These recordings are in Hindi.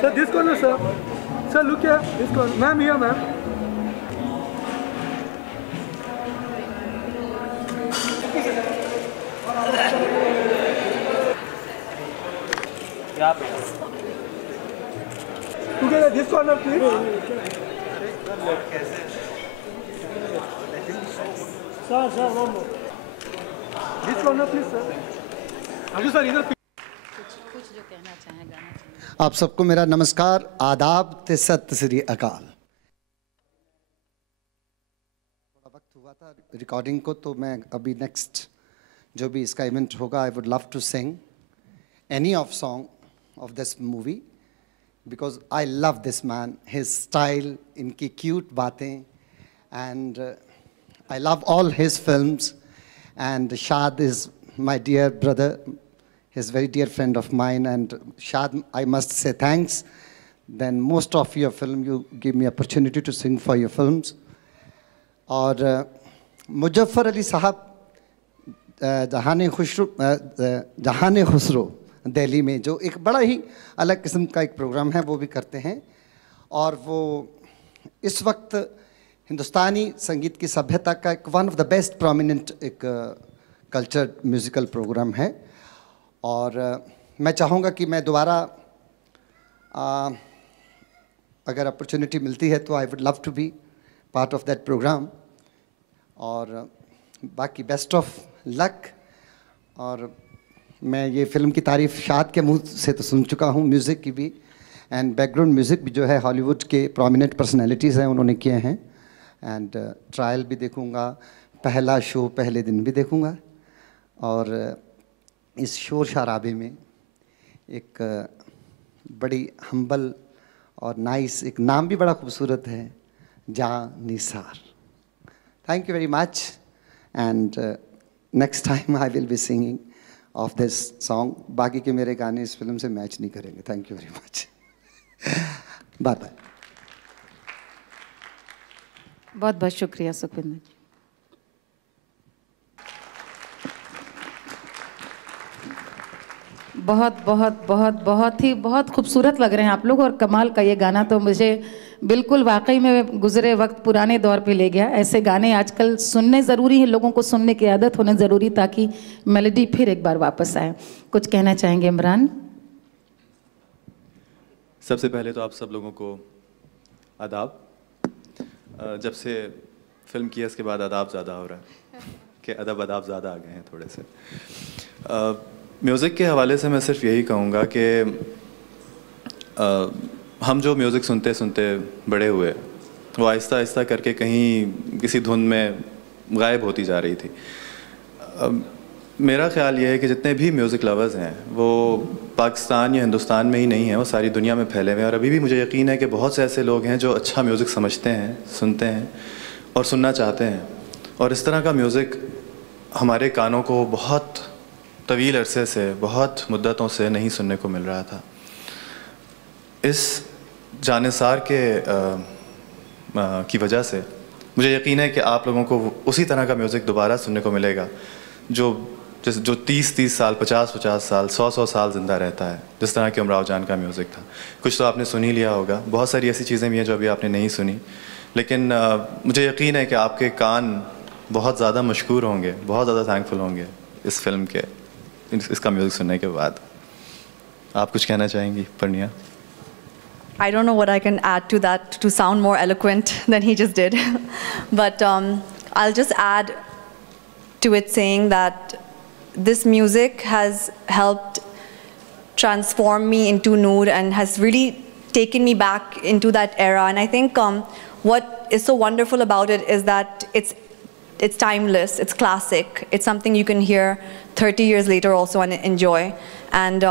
Sir, this corner, sir. Sir, look here. This corner. Ma'am, here, ma'am. Together, this corner, please. Sir, one more. This corner, please, sir. Ajju sir, इधर. कुछ जो कहना चाहें, गाना चाहें। आप सबको मेरा नमस्कार, आदाब ते सत श्री अकाल। थोड़ा वक्त हुआ था रिकॉर्डिंग को, तो मैं अभी नेक्स्ट जो भी इसका इवेंट होगा, I would love to sing any of song of this movie because I love this man, his style, इनकी क्यूट बातें, and I love all his films, and Shad is my dear brother. He's a very dear friend of mine, and Shad, I must say thanks. Then most of your film, you give me opportunity to sing for your films. और मुजफ्फर अली साहब जहान खुसरो दिल्ली में जो एक बड़ा ही अलग किस्म का एक प्रोग्राम है वो भी करते हैं, और वो इस वक्त हिंदुस्तानी संगीत की सभ्यता का एक one of the best prominent एक कल्चर म्यूज़िकल प्रोग्राम है. और मैं चाहूँगा कि मैं दोबारा अगर अपॉर्चुनिटी मिलती है तो I would love to be part of that program. और बाकी बेस्ट ऑफ लक. और मैं ये फ़िल्म की तारीफ़ शाद के मुंह से तो सुन चुका हूँ, म्यूज़िक की भी, एंड बैकग्राउंड म्यूज़िक भी जो है हॉलीवुड के प्रोमिनेंट पर्सनैलिटीज़ हैं उन्होंने किए हैं. एंड ट्रायल भी देखूँगा, पहला शो पहले दिन भी देखूँगा. और इस शोर शराबे में एक बड़ी हम्बल और नाइस एक नाम भी बड़ा खूबसूरत है, जान Nisar. Thank you very much, and next time I will be singing of this song. बाकी के मेरे गाने इस फिल्म से मैच नहीं करेंगे. Thank you very much. Bye bye. बहुत बहुत शुक्रिया सुखविंदर जी. बहुत बहुत बहुत बहुत ही बहुत खूबसूरत लग रहे हैं आप लोग, और कमाल का ये गाना तो मुझे बिल्कुल वाकई में गुजरे वक्त पुराने दौर पे ले गया. ऐसे गाने आजकल सुनने ज़रूरी है, लोगों को सुनने की आदत होने ज़रूरी, ताकि मेलोडी फिर एक बार वापस आए. कुछ कहना चाहेंगे इमरान? सबसे पहले तो आप सब लोगों को आदाब. जब से फिल्म की है इसके बाद आदाब ज़्यादा हो रहा है कि अदब आदाब ज़्यादा आ गए हैं थोड़े से. म्यूज़िक के हवाले से मैं सिर्फ यही कहूँगा कि हम जो म्यूज़िक सुनते सुनते बड़े हुए, वो आहिस्ता आहिस्ता करके कहीं किसी धुन में गायब होती जा रही थी. मेरा ख़्याल ये है कि जितने भी म्यूज़िक लवर्स हैं वो पाकिस्तान या हिंदुस्तान में ही नहीं हैं, वो सारी दुनिया में फैले हुए हैं. और अभी भी मुझे यकीन है कि बहुत से ऐसे लोग हैं जो अच्छा म्यूज़िक समझते हैं, सुनते हैं और सुनना चाहते हैं. और इस तरह का म्यूज़िक हमारे कानों को बहुत तवील अरसे से, बहुत मुद्दतों से नहीं सुनने को मिल रहा था. इस जानिसार के की वजह से मुझे यकीन है कि आप लोगों को उसी तरह का म्यूज़िक दोबारा सुनने को मिलेगा जो 30-30 साल, 50-50 साल, 100-100 साल ज़िंदा रहता है, जिस तरह के उमराव जान का म्यूज़िक था. कुछ तो आपने सुन ही लिया होगा, बहुत सारी ऐसी चीज़ें भी हैं जो अभी आपने नहीं सुनी, लेकिन मुझे यकीन है कि आपके कान बहुत ज़्यादा मशकूर होंगे, बहुत ज़्यादा थैंकफुल होंगे इस फिल्म के, इसका म्यूज़िक सुनने के बाद. आप कुछ कहना चाहेंगी परनिया? I don't know what I can add to that to sound more eloquent than he just did. But I'll just add to it saying that this music has helped transform me into Noor and has really taken me back into that era. And I think what is so wonderful about it is that it's timeless, it's classic, it's something you can hear 30 years later also and enjoy. And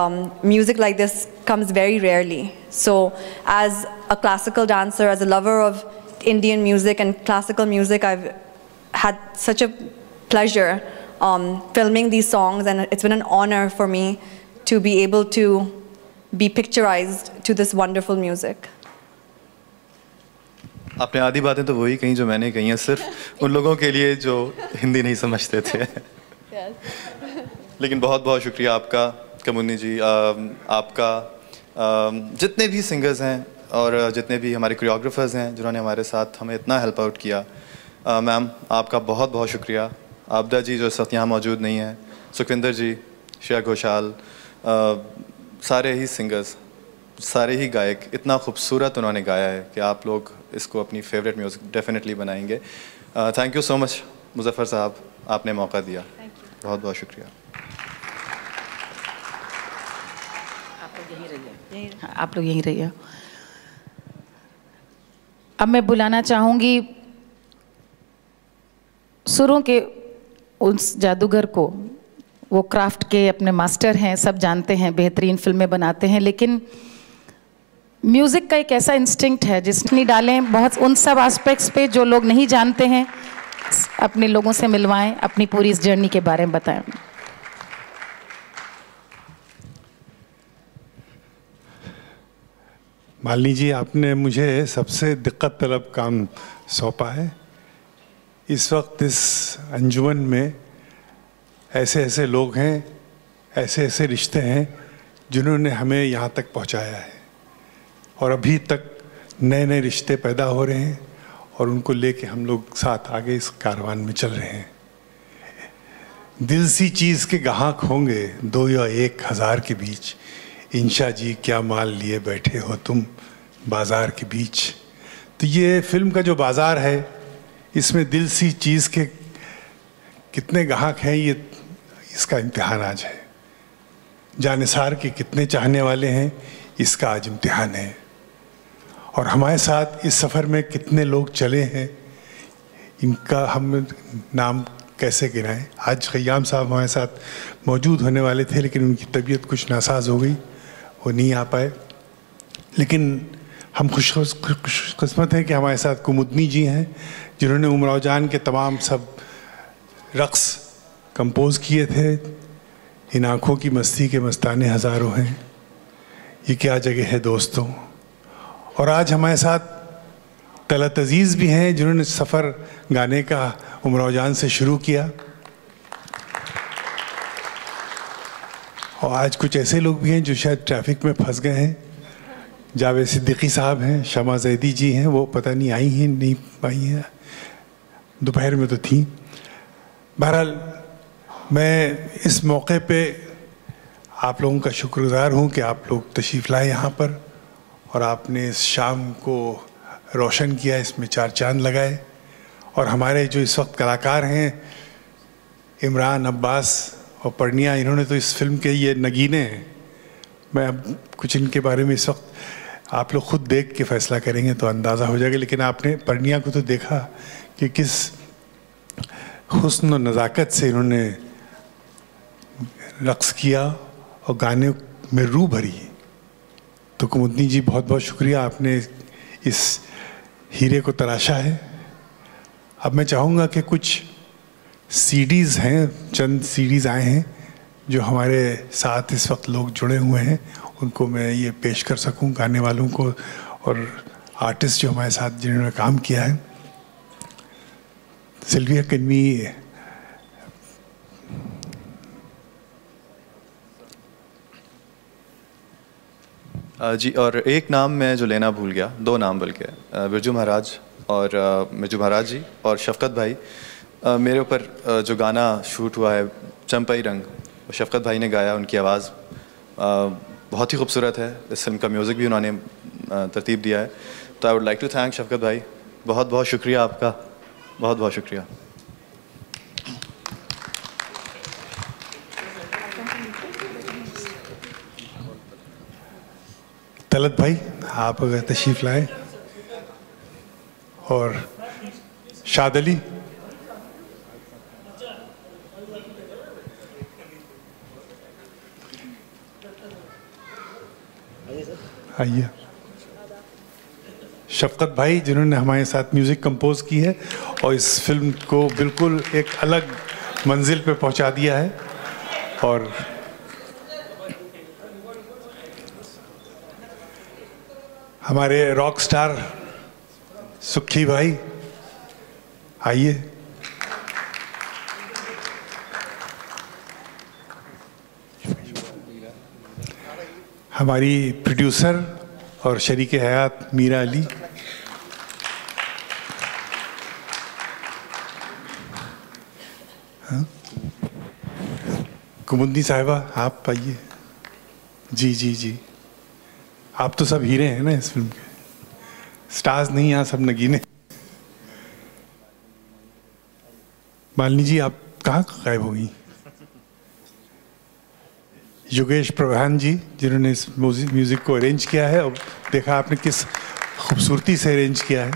music like this comes very rarely. So as a classical dancer, as a lover of Indian music and classical music, I've had such a pleasure filming these songs, and it's been an honor for me to be able to be picturized to this wonderful music. आपने आधी बातें तो वही कहीं जो मैंने कही हैं, सिर्फ उन लोगों के लिए जो हिंदी नहीं समझते थे। लेकिन बहुत बहुत शुक्रिया आपका कमुन्नी जी, आपका, जितने भी सिंगर्स हैं और जितने भी हमारे कोरियोग्राफर्स हैं जिन्होंने हमारे साथ हमें इतना हेल्प आउट किया। मैम आपका बहुत बहुत शुक्रिया। आपदा जी जो इस वक्त यहाँ मौजूद नहीं हैं, सुखविंदर जी, श्रेया घोषाल, सारे ही सिंगर्स, सारे ही गायक, इतना खूबसूरत उन्होंने गाया है कि आप लोग इसको अपनी फेवरेट म्यूज़िक डेफिनेटली बनाएंगे। Thank you so much Muzaffar साहब, आपने मौका दिया, बहुत बहुत शुक्रिया। आप लोग यहीं रहिए। अब मैं बुलाना चाहूँगी सुरों के उस जादूगर को। वो क्राफ्ट के अपने मास्टर हैं, सब जानते हैं, बेहतरीन फिल्में बनाते हैं, लेकिन म्यूज़िक का एक ऐसा इंस्टिंक्ट है जिसने डालें बहुत उन सब एस्पेक्ट्स पे जो लोग नहीं जानते हैं। अपने लोगों से मिलवाएं, अपनी पूरी इस जर्नी के बारे में बताएं। मालिनी जी, आपने मुझे सबसे दिक्कत तलब काम सौंपा है। इस वक्त इस अंजुमन में ऐसे ऐसे लोग हैं, ऐसे ऐसे रिश्ते हैं जिन्होंने हमें यहाँ तक पहुँचाया है, और अभी तक नए नए रिश्ते पैदा हो रहे हैं और उनको लेके हम लोग साथ आगे इस कारवान में चल रहे हैं। दिल सी चीज़ के गाहक होंगे 2 या 1,000 के बीच, इंशा जी क्या माल लिए बैठे हो तुम बाज़ार के बीच। तो ये फिल्म का जो बाज़ार है, इसमें दिल सी चीज़ के कितने गाहक हैं, ये इसका इम्तिहान आज है। जानिसार के कितने चाहने वाले हैं, इसका आज इम्तिहान है। और हमारे साथ इस सफ़र में कितने लोग चले हैं, इनका हम नाम कैसे गिनाएं। आज ख़याम साहब हमारे साथ मौजूद होने वाले थे, लेकिन उनकी तबीयत कुछ नासाज हो गई, वो नहीं आ पाए। लेकिन हम खुशकिस्मत हैं कि हमारे साथ कुमुदनी जी हैं, जिन्होंने उमराव जान के तमाम सब रक़्स कंपोज़ किए थे। इन आँखों की मस्ती के मस्ताने हज़ारों हैं, ये क्या जगह है दोस्तों। और आज हमारे साथ तलत अज़ीज़ भी हैं, जिन्होंने सफ़र गाने का उमराव जान से शुरू किया। और आज कुछ ऐसे लोग भी हैं जो शायद ट्रैफिक में फंस गए हैं। जावेद सिद्दीकी साहब हैं, शमा जैदी जी हैं, वो पता नहीं आई हैं नहीं आई हैं, दोपहर में तो थी। बहरहाल मैं इस मौके पे आप लोगों का शुक्रगुज़ार हूँ कि आप लोग तशरीफ़ लाए यहाँ पर, और आपने इस शाम को रोशन किया, इसमें 4 चांद लगाए। और हमारे जो इस वक्त कलाकार हैं, इमरान, अब्बास और पर्निया, इन्होंने तो इस फिल्म के ये नगीने हैं। मैं अब कुछ इनके बारे में इस वक्त आप लोग ख़ुद देख के फ़ैसला करेंगे तो अंदाज़ा हो जाएगा। लेकिन आपने पर्निया को तो देखा कि किस हुस्न और नज़ाकत से इन्होंने रक़्स किया और गाने में रूह भरी। तो कुमुदनी जी बहुत बहुत शुक्रिया, आपने इस हीरे को तराशा है। अब मैं चाहूँगा कि कुछ सीडीज़ हैं, चंद सीडीज़ आए हैं जो हमारे साथ इस वक्त लोग जुड़े हुए हैं, उनको मैं ये पेश कर सकूं गाने वालों को और आर्टिस्ट जो हमारे साथ जिन्होंने काम किया है। सिल्विया कन्वी जी, और एक नाम मैं जो लेना भूल गया, 2 नाम बल्कि, बिरजू महाराज और मिर्जू महाराज जी और शफ़क़त भाई। मेरे ऊपर जो गाना शूट हुआ है चंपई रंग, वो शफ़क़त भाई ने गाया, उनकी आवाज़ बहुत ही खूबसूरत है। इस फिल्म का म्यूज़िक भी उन्होंने तरतीब दिया है। तो I would like to thank Shafqat भाई, बहुत बहुत शुक्रिया आपका, बहुत बहुत शुक्रिया। तलत भाई, आप अगर तशरीफ़ लाए, और शाद अली, आइए। शफ़क़त भाई जिन्होंने हमारे साथ म्यूज़िक कंपोज़ की है और इस फिल्म को बिल्कुल एक अलग मंजिल पे पहुंचा दिया है। और हमारे रॉक स्टार सुखी भाई आइए। हमारी प्रोड्यूसर और शरीके हयात मीरा अली। कुमुदनी साहिबा आप आइए। जी जी जी, आप तो सब हीरे हैं ना इस फिल्म के, स्टार्स नहीं, यहाँ सब नगीने। मालिनी जी आप कहाँ गायब हो गई? योगेश प्रधान जी जिन्होंने इस म्यूजिक को अरेंज किया है, और देखा आपने किस खूबसूरती से अरेंज किया है।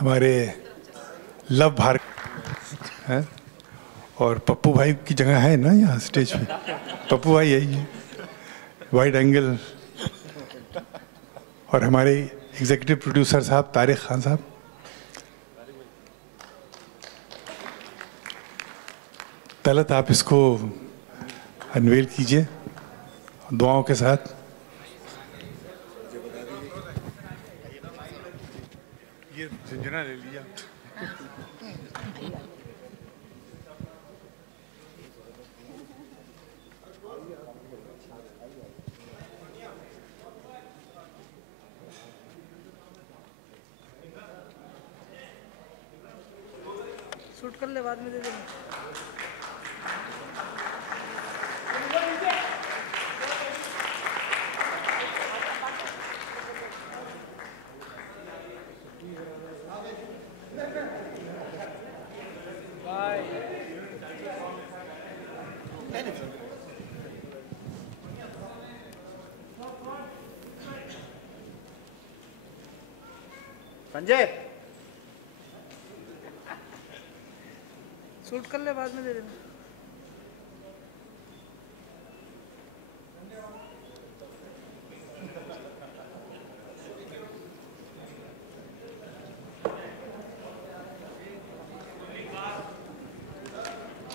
हमारे लव भारत है, और पप्पू भाई की जगह है ना यहाँ स्टेज पे। पप्पू भाई आइए, वाइड एंगल। और हमारे एग्जीक्यूटिव प्रोड्यूसर साहब तारिक खान साहब। तलत आप इसको अनवेल कीजिए दुआओं के साथ। ये झंझना ले लीजिए। शूट कर ले, बाद में दे देना। संजय शूट कर ले, बाद में दे देना।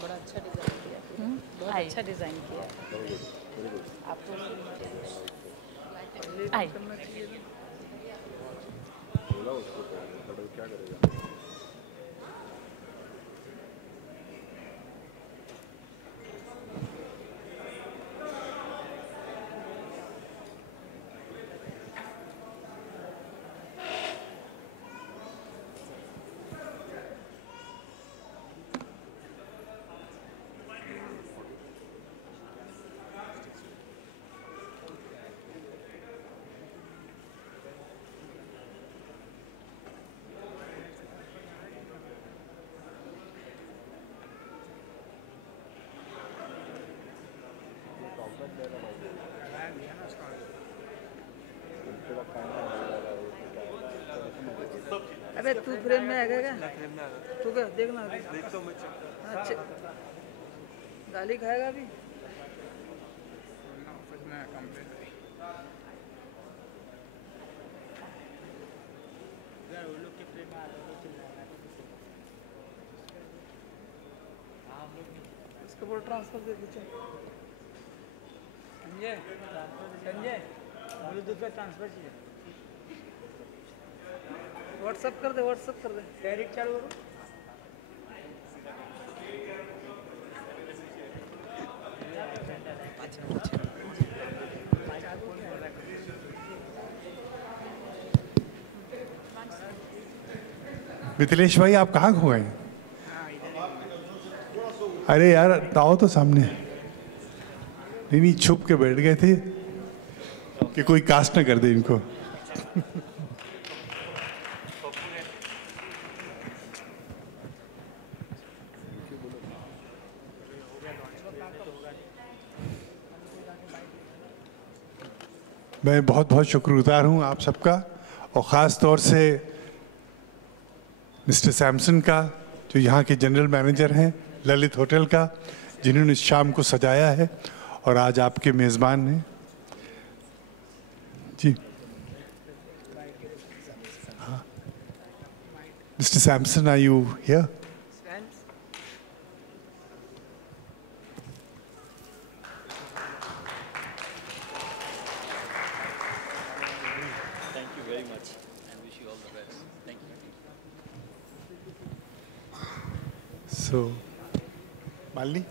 बड़ा अच्छा डिजाइन किया, बहुत अच्छा डिजाइन किया। आप तो आई अबे तू फ्रेम में आएगा क्या? तू क्या देखना अच्छा गाली खाएगा अभी। इसको बोल ट्रांसफर दे दीजिए। संजय संजय ब्लूटूथ पे ट्रांसफर चाहिए। व्हाट्सएप कर दे, व्हाट्सएप कर दे। डायरेक्ट चालू करो। मिथिलेश भाई आप कहाँ खो गए? अरे यार आओ तो सामने। नहीं नहीं, छुप के बैठ गए थे कि कोई कास्ट न कर दे इनको। मैं बहुत बहुत शुक्रगुजार हूँ आप सबका, और ख़ास तौर से मिस्टर सैमसन का जो यहाँ के जनरल मैनेजर हैं ललित होटल का, जिन्होंने इस शाम को सजाया है और आज आपके मेज़बान हैं। जी हाँ, mister Samson are you here? So, Malini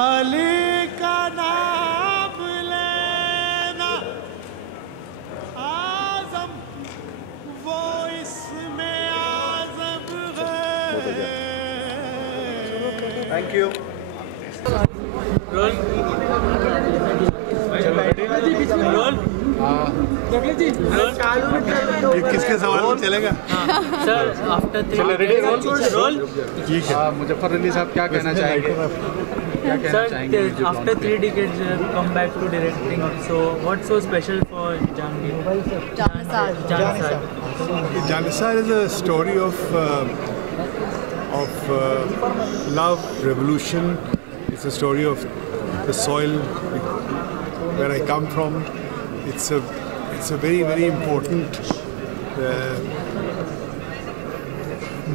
Ali का नाम लेना आज़म वो इसमें आज़म है। Thank you. ये किसके सवाल में चलेगा? सर आफ्टर मुजफ्फर अली साहब क्या कहना चाहेंगे? after 3 decades you have come back to directing, so what's so special for Janisar? Janisar is a story of love, revolution. It's a story of the soil where I come from. It's a very, very important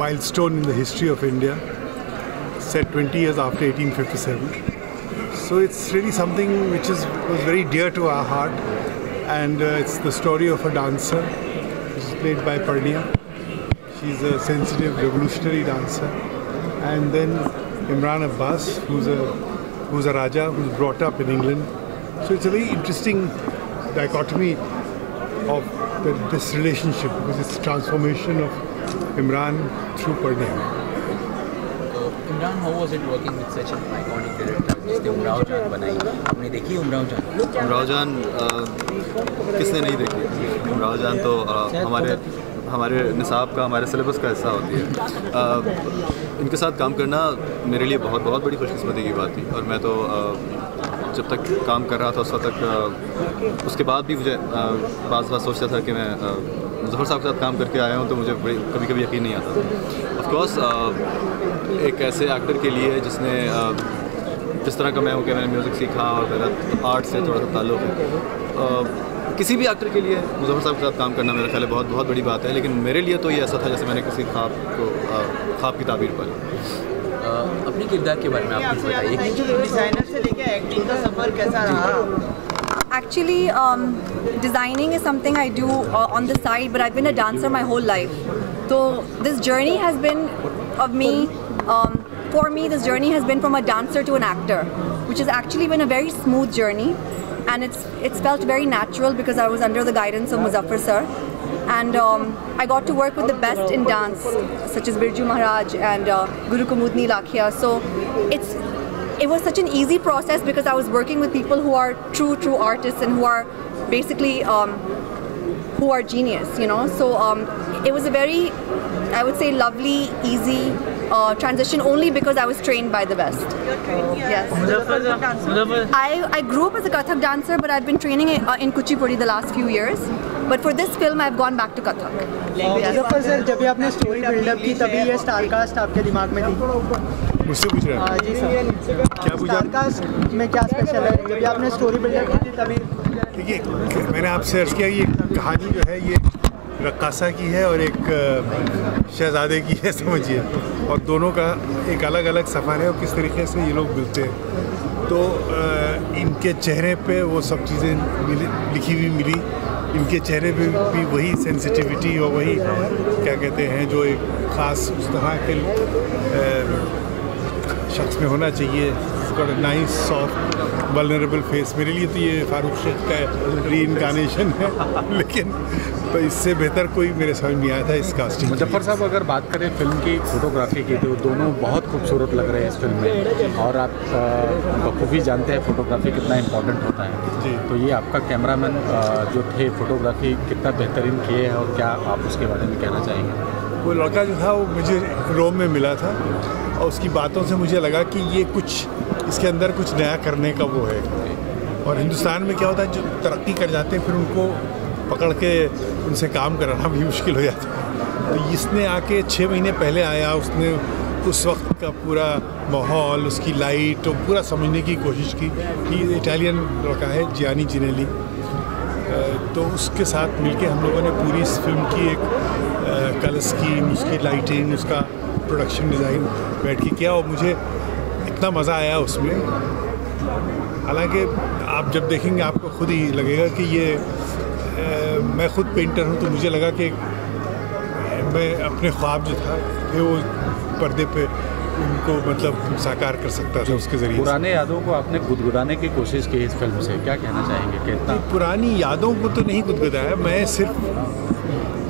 milestone in the history of India, set 20 years after 1857. So it's really something which was very dear to our heart, and it's the story of a dancer, which is played by Parnia. She's a sensitive, revolutionary dancer, and then Imran Abbas, who's a Raja, who's brought up in England. So it's a very interesting dichotomy of this relationship, because it's transformation of Imran through Parnia. Imran, how was it working with such an iconic director जिसने उमराव जान बनाई? आपने देखी उमराव जान? उमराव जान किसने नहीं देखी? उमराव जान तो हमारे निसाब का, हमारे सिलेबस का हिस्सा होती है। इनके साथ काम करना मेरे लिए बहुत बहुत बड़ी खुशकिस्मती की बात थी, और मैं तो जब तक काम कर रहा था उस वक्त तक, उसके बाद भी मुझे बाज़ सोचता था कि मैं मुज़फ़्फ़र साहब के साथ काम करके आया हूँ, तो मुझे कभी कभी यकीन नहीं आता। ऑफ कोर्स एक ऐसे एक्टर के लिए जिसने जिस तरह का मैं हूँ कि मैंने म्यूज़िक सीखा और मेरा आर्ट से थोड़ा सा ताल्लुक़ है, किसी भी एक्टर के लिए मुज़फ़्फ़र साहब के साथ काम करना मेरा ख्याल है बहुत बहुत बड़ी बात है। लेकिन मेरे लिए तो ये ऐसा था जैसे मैंने किसी ख्वाब की ताबीर पाई। अपने किरदार के बारे में आप कुछ बताइए। डिज़ाइनर से लेके एक्टिंग का सफ़र कैसा रहा? Actually, designing is something I do on the side, but I've been a dancer my whole life. So this journey has been of me. For me, this journey has been from a dancer to an actor, which has actually been a very smooth journey, and it's felt very natural because I was under the guidance of Muzaffar sir, and I got to work with the best in dance, such as Birju Maharaj and Guru Kumudni Lakhia. So it was such an easy process because I was working with people who are true artists and who are basically who are genius, you know. So it was a very, I would say, lovely, easy transition only because I was trained by the best. Yes. I grew up as a Kathak dancer, but I've been training in Kuchipudi the last few years. But for this film, I've gone back to Kathak. Muzaffar sir, जब भी आपने स्टोरी बिल्डअप की तभी ये स्टार कास्ट आपके दिमाग में थी? मुझसे पूछ रहे हैं? हाँ जी सर, क्या पूछा? स्टार कास्ट में क्या स्पेशल है? जब भी आपने स्टोरी बिल्डअप की थी तभी? देखिए, मैंने आपसे अर्ज़ किया, ये कहानी जो है ये रक्कासा की है और एक शहज़ादे की है, समझिए, और दोनों का एक अलग अलग सफ़र है और किस तरीके से ये लोग मिलते हैं। तो इनके चेहरे पे वो सब चीज़ें लिखी हुई मिली, इनके चेहरे पे भी वही सेंसिटिविटी और वही क्या कहते हैं जो एक ख़ास उस तरह के शख्स में होना चाहिए, नाइस सॉफ्ट वल्नरेबल फेस। मेरे लिए तो ये फारूक शेख का रीइंकार्नेशन है, लेकिन तो इससे बेहतर कोई मेरे समझ नहीं आया था इस कास्टिंग। मुजफ्फर साहब, अगर बात करें फिल्म की फोटोग्राफी की, तो दोनों बहुत खूबसूरत लग रहे हैं इस फिल्म में, और आप बखूबी जानते हैं फोटोग्राफी कितना इम्पोर्टेंट होता है जी। तो ये आपका कैमरामैन जो थे, फोटोग्राफी कितना बेहतरीन किए हैं, और क्या आप उसके बारे में कहना चाहेंगे? वो लड़का जो था वो मुझे रोम में मिला था, और उसकी बातों से मुझे लगा कि ये कुछ इसके अंदर कुछ नया करने का वो है। और हिंदुस्तान में क्या होता है, जो तरक्की कर जाते हैं फिर उनको पकड़ के उनसे काम कराना भी मुश्किल हो जाता है। तो इसने आके 6 महीने पहले आया, उसने उस वक्त का पूरा माहौल, उसकी लाइट और पूरा समझने की कोशिश की कि इटालियन लड़का है जियानी जिनेली, तो उसके साथ मिलके हम लोगों ने पूरी इस फिल्म की एक कलर स्कीम, उसकी लाइटिंग, उसका प्रोडक्शन डिज़ाइन बैठ के किया और मुझे इतना मज़ा आया उसमें। हालांकि आप जब देखेंगे आपको खुद ही लगेगा कि ये मैं खुद पेंटर हूँ, तो मुझे लगा कि मैं अपने ख्वाब जो था कि वो पर्दे पे उनको मतलब साकार कर सकता था उसके ज़रिए। पुराने यादों को आपने गुदगुदाने की कोशिश की इस फिल्म से, क्या कहना चाहेंगे? कितना पुरानी यादों को तो नहीं गुदगुदाया, मैं सिर्फ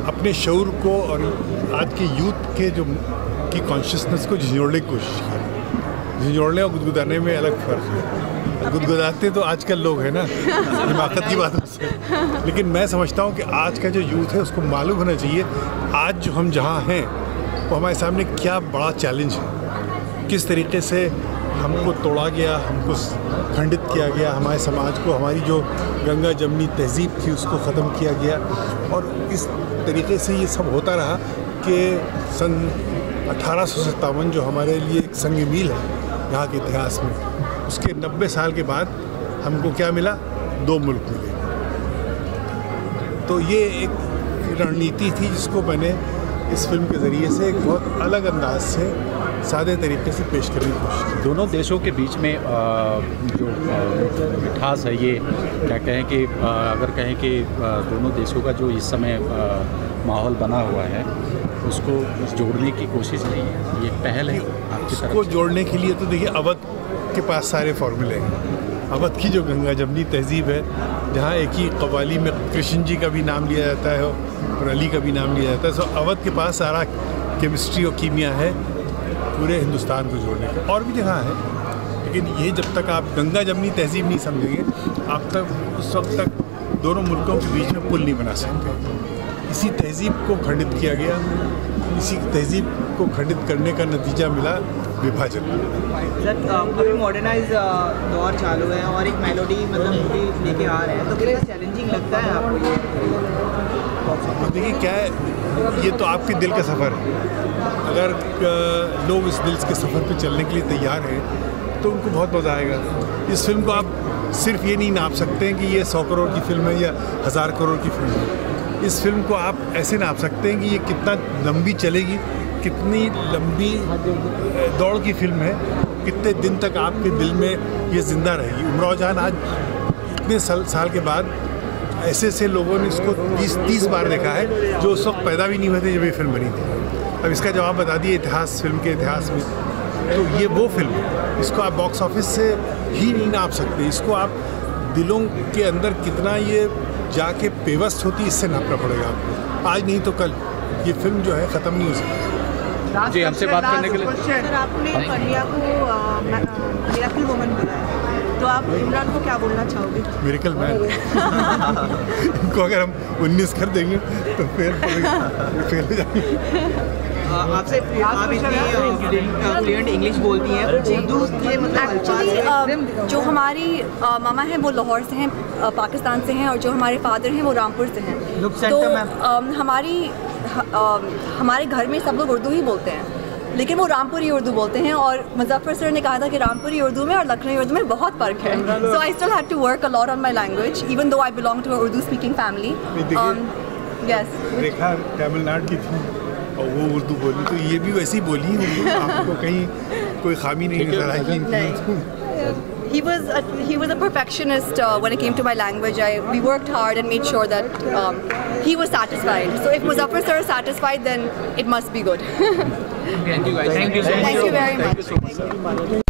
अपने शऊर को और आज के यूथ के जो की कॉन्शियसनेस को झिझोड़ने की कोशिश की। झिझोड़ने और गुदगुदाने में अलग फ़र्क है। गुदगुदाते तो आजकल लोग हैं ना, हिमाकत की बातों से, लेकिन मैं समझता हूँ कि आज का जो यूथ है उसको मालूम होना चाहिए आज जो हम जहाँ हैं वो हमारे सामने क्या बड़ा चैलेंज है, किस तरीके से हमको तोड़ा गया, हमको खंडित किया गया, हमारे समाज को, हमारी जो गंगा जमनी तहजीब थी उसको ख़त्म किया गया। और इस तरीके से ये सब होता रहा कि सन 1857 जो हमारे लिए एक संग मील है यहाँ के इतिहास में, उसके 90 साल के बाद हमको क्या मिला? 2 मुल्क मिले। तो ये एक रणनीति थी जिसको मैंने इस फिल्म के ज़रिए से एक बहुत अलग अंदाज से, सादे तरीके से पेश करने की कोशिश की। दोनों देशों के बीच में जो मिठास है, ये क्या कहें कि अगर कहें कि दोनों देशों का जो इस समय माहौल बना हुआ है उसको जोड़ने की कोशिश नहीं है, ये पहल है आपकी तरफ उसको जोड़ने के लिए तो देखिए अवध के पास सारे फॉर्मूले हैं। अवध की जो गंगा जमनी तहजीब है, जहाँ एक ही कव्वाली में कृष्ण जी का भी नाम लिया जाता है और अली का भी नाम लिया जाता है, सो अवध के पास सारा केमिस्ट्री और कीमिया है पूरे हिंदुस्तान को जोड़ने का। और भी जगह है, लेकिन ये जब तक आप गंगा जमनी तहजीब नहीं समझेंगे, आप तक उस वक्त तक दोनों मुल्कों के बीच में पुल नहीं बना सकते। इसी तहजीब को खंडित किया गया, इसी तहजीब को खंडित करने का नतीजा मिला विभाजन। सर अभी मॉडर्नाइज दौर चालू है और एक मेलोडी मतलब मूवी लेके आ रहे हैं, तो कितना चैलेंजिंग लगता है आपको ये? तो देखिए क्या है, ये तो आपके दिल का सफ़र है। अगर लोग इस दिल के सफ़र पे चलने के लिए तैयार हैं तो उनको बहुत मज़ा आएगा। इस फिल्म को आप सिर्फ ये नहीं नाप सकते हैं कि ये 100 करोड़ की फिल्म है या 1000 करोड़ की फिल्म है। इस फिल्म को आप ऐसे नाप सकते हैं कि ये कितना लंबी चलेगी, कितनी लंबी दौड़ की फिल्म है, कितने दिन तक आपके दिल में ये ज़िंदा रहेगी। उमराव जान आज इतने साल के बाद ऐसे ऐसे लोगों ने इसको 20-30 बार देखा है जो उस वक्त पैदा भी नहीं हुए थे जब ये फिल्म बनी थी। अब इसका जवाब बता दिए इतिहास, फिल्म के इतिहास में। तो ये वो फिल्म है, इसको आप बॉक्स ऑफिस से ही नहीं नाप सकते, इसको आप दिलों के अंदर कितना ये जाके पेवस्त होती, इससे नापना पड़ेगा आपको। आज नहीं तो कल ये फिल्म जो है ख़त्म नहीं हो सकती। जी, हमसे बात करने के लिए। सर आपने कन्या को मिरेकल वुमन बनाया, तो आप इमरान को क्या बोलना चाहोगे? Miracle man. इनको अगर हम 19 कर देंगे तो फेल हो जाएंगे। आपसे आप इतनी फ्लुएंट इंग्लिश बोलती हैं, उर्दू ये मतलब एक्चुअली जो हमारी मामा हैं वो लाहौर से हैं, पाकिस्तान से हैं, और जो हमारे फादर हैं वो रामपुर से हैं। तो हमारे घर में सब लोग उर्दू ही बोलते हैं, लेकिन वो रामपुरी उर्दू बोलते हैं। और मुजफ्फर सर ने कहा था कि रामपुरी उर्दू में और लखनवी उर्दू में बहुत फ़र्क है। So I still had to work a lot on my language even though I belong to a Urdu speaking family. Yes, Rekha Tamil Nadu की थी और वो उर्दू बोली, तो ये भी वैसी बोली उर्दू, आपको कहीं कोई खामी नहीं नजर आएगी। He was a perfectionist when it came to my language. We worked hard and made sure that he was satisfied. So if Muzaffar sir is satisfied, then it must be good. Thank you guys. Thank you so much. Thank you very much.